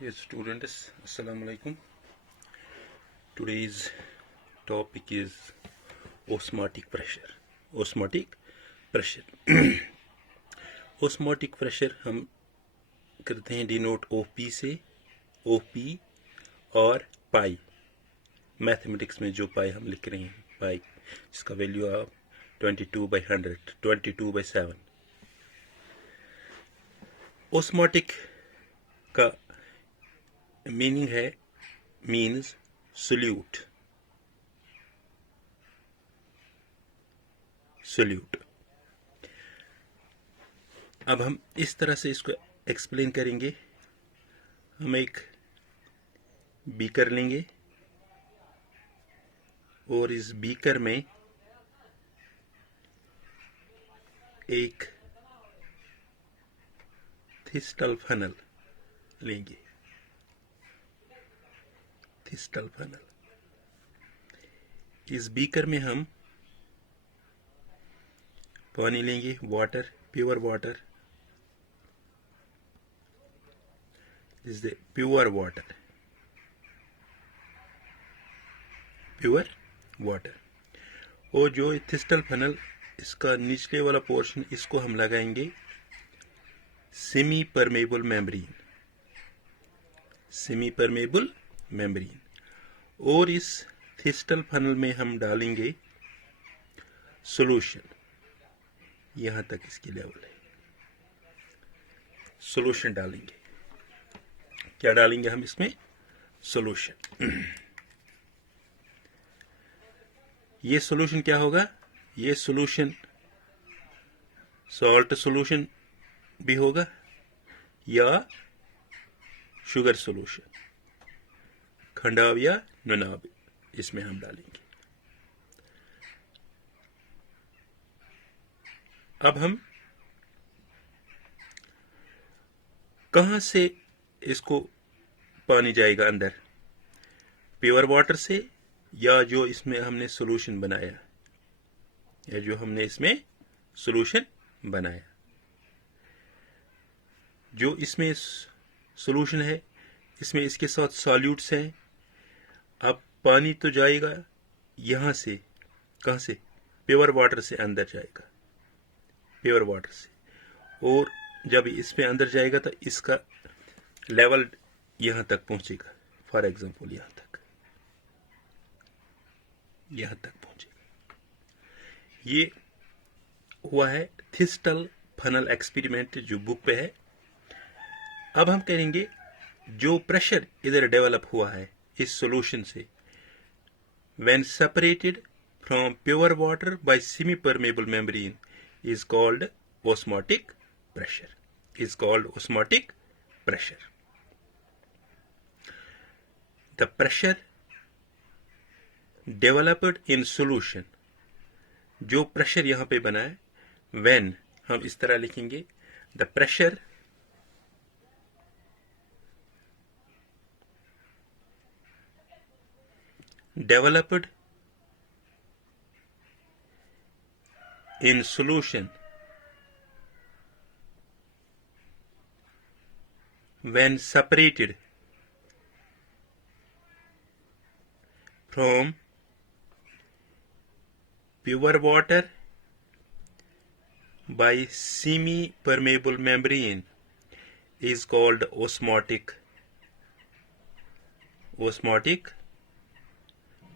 Yes, students, Assalamu alaikum. Today's topic is osmotic pressure. Osmotic pressure. Osmotic pressure हम करते हैं denote OP से, OP और पाई. Mathematics में जो पाई हम लिख रहे हैं, पाई जिसका वैल्यू आप 22/100, 22/7. ओस्मोटिक का मीनिंग है मीन्स सोल्यूट. अब हम इस तरह से इसको एक्सप्लेन करेंगे. हम एक बीकर लेंगे और इस बीकर में एक थिस्टल फनल लेंगे. Thistle funnel. इस बीकर में हम पानी लेंगे, water, pure water. Is the pure water. Pure water. और जो थिस्टल फनल, इसका निचले वाला पोर्शन, इसको हम लगाएंगे semi permeable membrane. Semi permeable membrane. और इस थिस्टल फनल में हम डालेंगे सॉल्यूशन. यहां तक इसकी लेवल है. सॉल्यूशन डालेंगे. क्या डालेंगे हम इसमें? सॉल्यूशन. ये सॉल्यूशन क्या होगा? ये सॉल्यूशन सॉल्ट सॉल्यूशन भी होगा या शुगर सॉल्यूशन, खंडाव या नुनाब, इसमें हम डालेंगे. अब हम कहां से इसको पानी जाएगा अंदर? प्योर वाटर से या जो इसमें हमने सॉल्यूशन बनाया, या जो हमने इसमें सॉल्यूशन बनाया. जो इसमें सॉल्यूशन है, इसमें इसके साथ सॉल्यूट्स हैं. अब पानी तो जाएगा यहां से. कहां से? प्योर वाटर से अंदर जाएगा. प्योर वाटर से. और जब इसमें अंदर जाएगा तो इसका लेवल यहां तक पहुंचेगा. फॉर एग्जांपल यहां तक पहुंचेगा. ये हुआ है थिस्टल फनल एक्सपेरिमेंट, जो बुक पे है. अब हम करेंगे जो प्रेशर इधर डेवलप हुआ है इस सॉल्यूशन से, when separated from pure water by semi-permeable membrane, is called osmotic pressure. The pressure developed in solution, जो प्रेशर यहां पे बना है, when हम इस तरह लिखेंगे, the pressure developed in solution when separated from pure water by semi-permeable membrane is called osmotic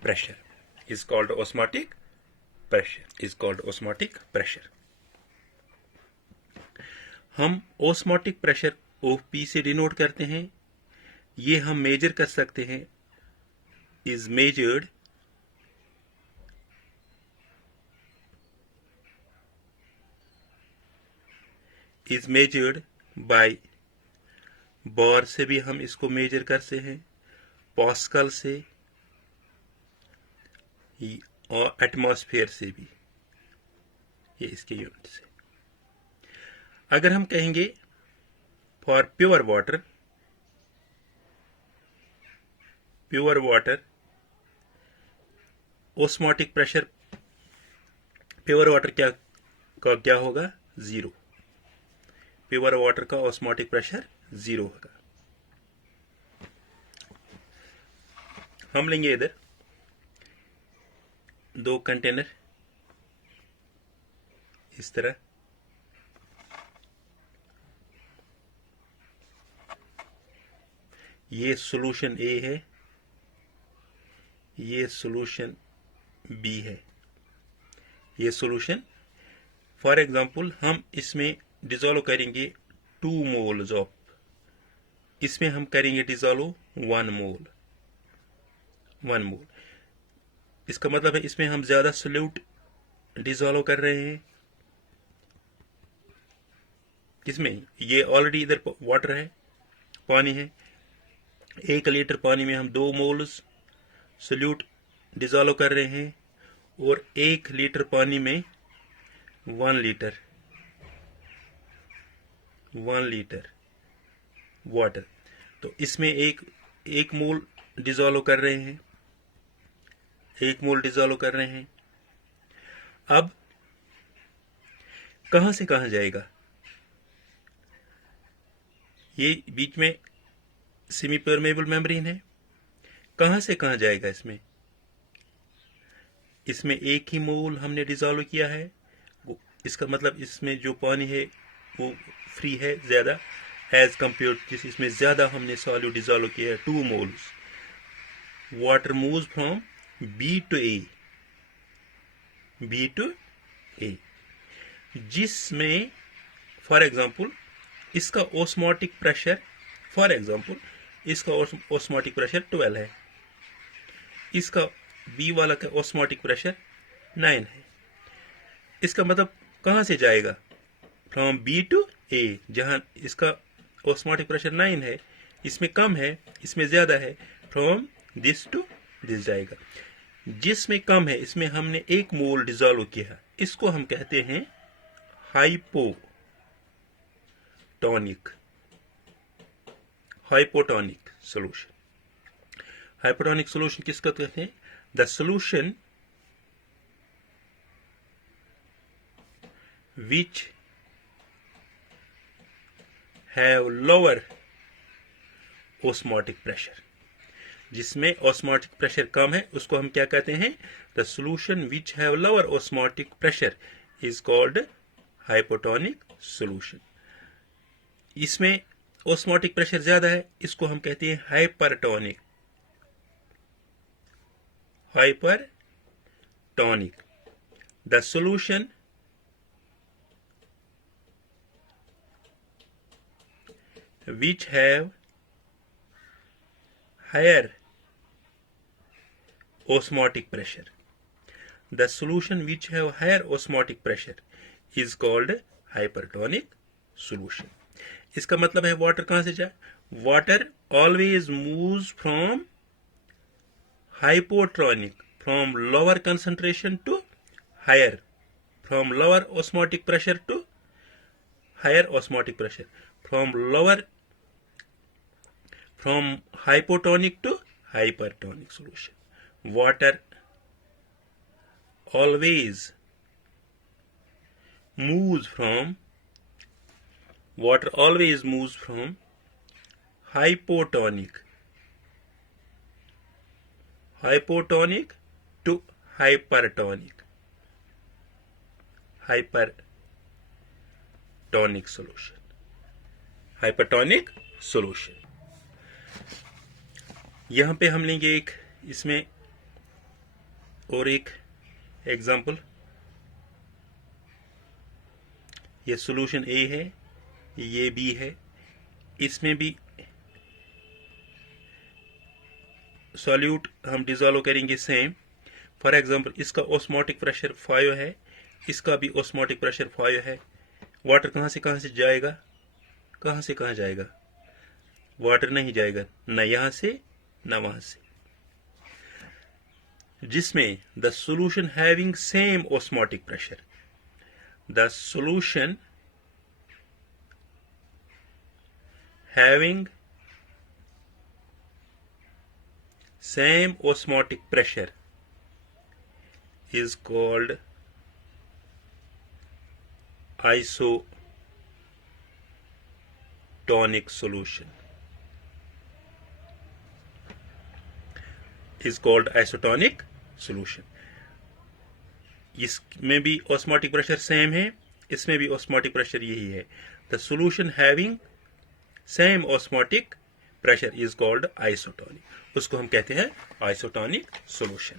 pressure. Is called osmotic pressure. हम osmotic pressure OP से डिनोट करते हैं. ये हम मेजर कर सकते हैं. is measured by बार से भी हम इसको मेजर करते हैं, पास्कल से और एटमॉस्फेयर से भी. ये इसके यूनिट से. अगर हम कहेंगे for pure water osmotic pressure, pure water क्या होगा? 0. प्योर वाटर का ओस्मोटिक प्रेशर 0 होगा. हम लेंगे इधर 2 कंटेनर इस तरह, ये सॉल्यूशन ए है, ये सॉल्यूशन बी है, ये सॉल्यूशन। फॉर एग्जांपल हम इसमें डिजोल्व करेंगे 2 मोल्स ऑफ, इसमें हम करेंगे डिजोल्व 1 मोल, 1 मोल। इसका मतलब है इसमें हम ज्यादा सोल्यूट डिजोल्व कर रहे हैं। किसमें? ये ऑलरेडी इधर वाटर है, पानी है। 1 लीटर पानी में हम 2 मोल्स सोल्यूट डिजोल्व कर रहे हैं, और 1 लीटर पानी में 1 लीटर वाटर। तो इसमें एक मोल डिजोल्व कर रहे हैं, 1 मोल डिजोल्व कर रहे हैं। अब कहां से कहां जाएगा? ये बीच में सेमी परमेबल मेम्ब्रेन है, कहां से कहां जाएगा? इसमें 1 ही मोल हमने डिजोल्व किया है, इसका मतलब इसमें जो पानी है वो फ्री है ज्यादा, एज कंपेयर टू इसमें ज्यादा हमने सॉल्यूट डिजोल्व किया है, 2 moles. Water moves from B to A, जिसमें फॉर एग्जांपल इसका ऑस्मोटिक प्रेशर, फॉर एग्जांपल इसका ऑस्मोटिक प्रेशर 12 है, इसका बी वाला का ऑस्मोटिक प्रेशर 9 है। इसका मतलब कहां से जाएगा? फ्रॉम बी टू ए, जहां इसका ऑस्मोटिक प्रेशर 9 है, इसमें कम है, इसमें ज्यादा है, फ्रॉम दिस टू दिस जाएगा। जिसमें कम है इसमें हमने 1 मोल डिजोल्व किया, इसको हम कहते हैं हाइपोटोनिक सॉल्यूशन। हाइपोटोनिक सॉल्यूशन किसको कहते हैं? The solution which have lower osmotic pressure, जिसमें osmotic pressure कम है उसको हम क्या कहते हैं? The solution which have lower osmotic pressure is called hypotonic solution। इसमें osmotic pressure ज्यादा है, इसको हम कहते हैं hypertonic। The solution which have higher osmotic pressure, the solution which have higher osmotic pressure is called hypertonic solution। इसका मतलब है वाटर कहां से जाए? Water always moves from hypotonic, from lower concentration to higher, from lower osmotic pressure to higher osmotic pressure, from hypotonic to hypertonic solution। Water always moves from hypotonic to hypertonic solution। यहां पे हम लेंगे एक इसमें और एक example. ये solution ए है, ये बी है, इसमें भी सॉल्यूट हम डिजोल्व करेंगे सेम। फॉर एग्जांपल इसका ऑस्मोटिक प्रेशर 5 है, इसका भी ऑस्मोटिक प्रेशर 5 है। वाटर कहां से कहां जाएगा? कहां से कहां जाएगा? वाटर नहीं जाएगा, न यहां से न वहां से। जिसमें the solution having same osmotic pressure, the solution having same osmotic pressure is called isotonic solution। is called isotonic solution. इसमें भी osmotic pressure same है, इसमें भी osmotic pressure यही है. The solution having same osmotic pressure is called isotonic. उसको हम कहते हैं isotonic solution.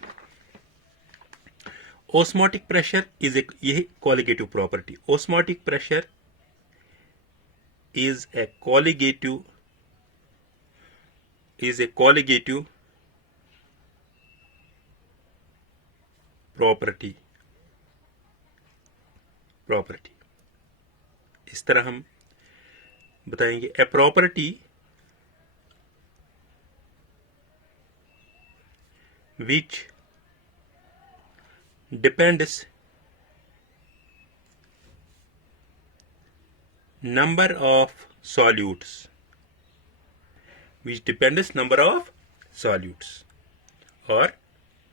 Osmotic pressure is a यही colligative property. Osmotic pressure is a colligative property. इस तरह हम बताएंगे a property which depends number of solutes or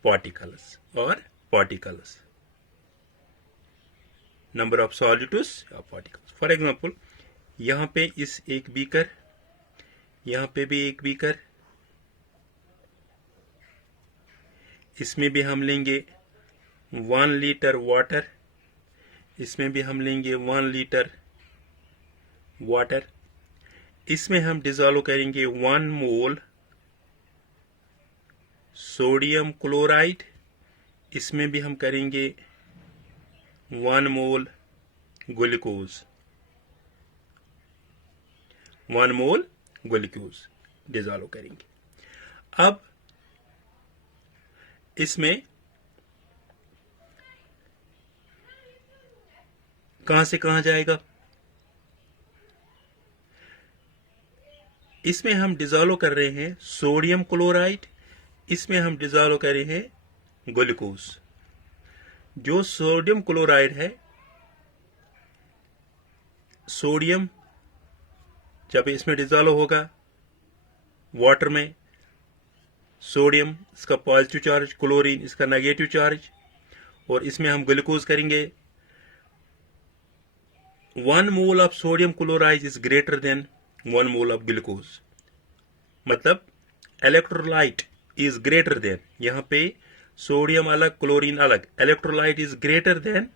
particles number of solutes or particles. For example, यहाँ पे इस एक बीकर, यहाँ पे भी एक बीकर, इसमें भी हम लेंगे 1 लीटर वाटर, इसमें भी हम लेंगे 1 लीटर वाटर, इसमें हम डिसॉल्व करेंगे 1 मोल सोडियम क्लोराइड, इसमें भी हम करेंगे 1 मोल ग्लूकोज, 1 मोल ग्लूकोज डिसॉल्व करेंगे. अब इसमें कहां से कहां जाएगा? इसमें हम डिसॉल्व कर रहे हैं सोडियम क्लोराइड, इसमें हम डिसॉल्व कर रहे हैं ग्लूकोज. जो सोडियम क्लोराइड है, सोडियम जब इसमें डिसॉल्व होगा वाटर में, सोडियम इसका पॉजिटिव चार्ज, क्लोरीन इसका नेगेटिव चार्ज, और इसमें हम ग्लूकोज करेंगे. 1 mole of sodium chloride is greater than 1 mole of glucose. मतलब इलेक्ट्रोलाइट इज ग्रेटर देन, यहां पे सोडियम अलग क्लोरीन अलग, electrolyte is greater than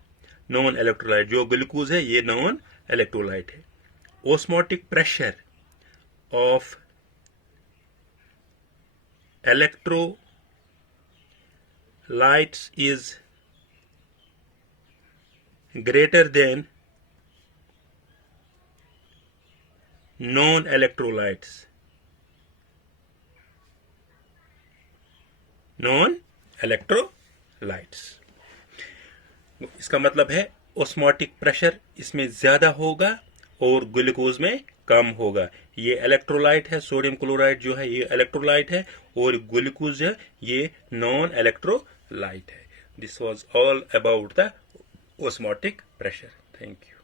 non electrolyte. जो ग्लूकोज है ये नॉन इलेक्ट्रोलाइट है. Osmotic pressure of electrolytes is greater than non-electrolytes. इसका मतलब है ऑस्मोटिक प्रेशर इसमें ज्यादा होगा और ग्लूकोज में कम होगा. ये इलेक्ट्रोलाइट है, सोडियम क्लोराइड जो है ये इलेक्ट्रोलाइट है, और ग्लूकोज है ये नॉन इलेक्ट्रोलाइट है. This was all about the osmotic pressure. Thank you.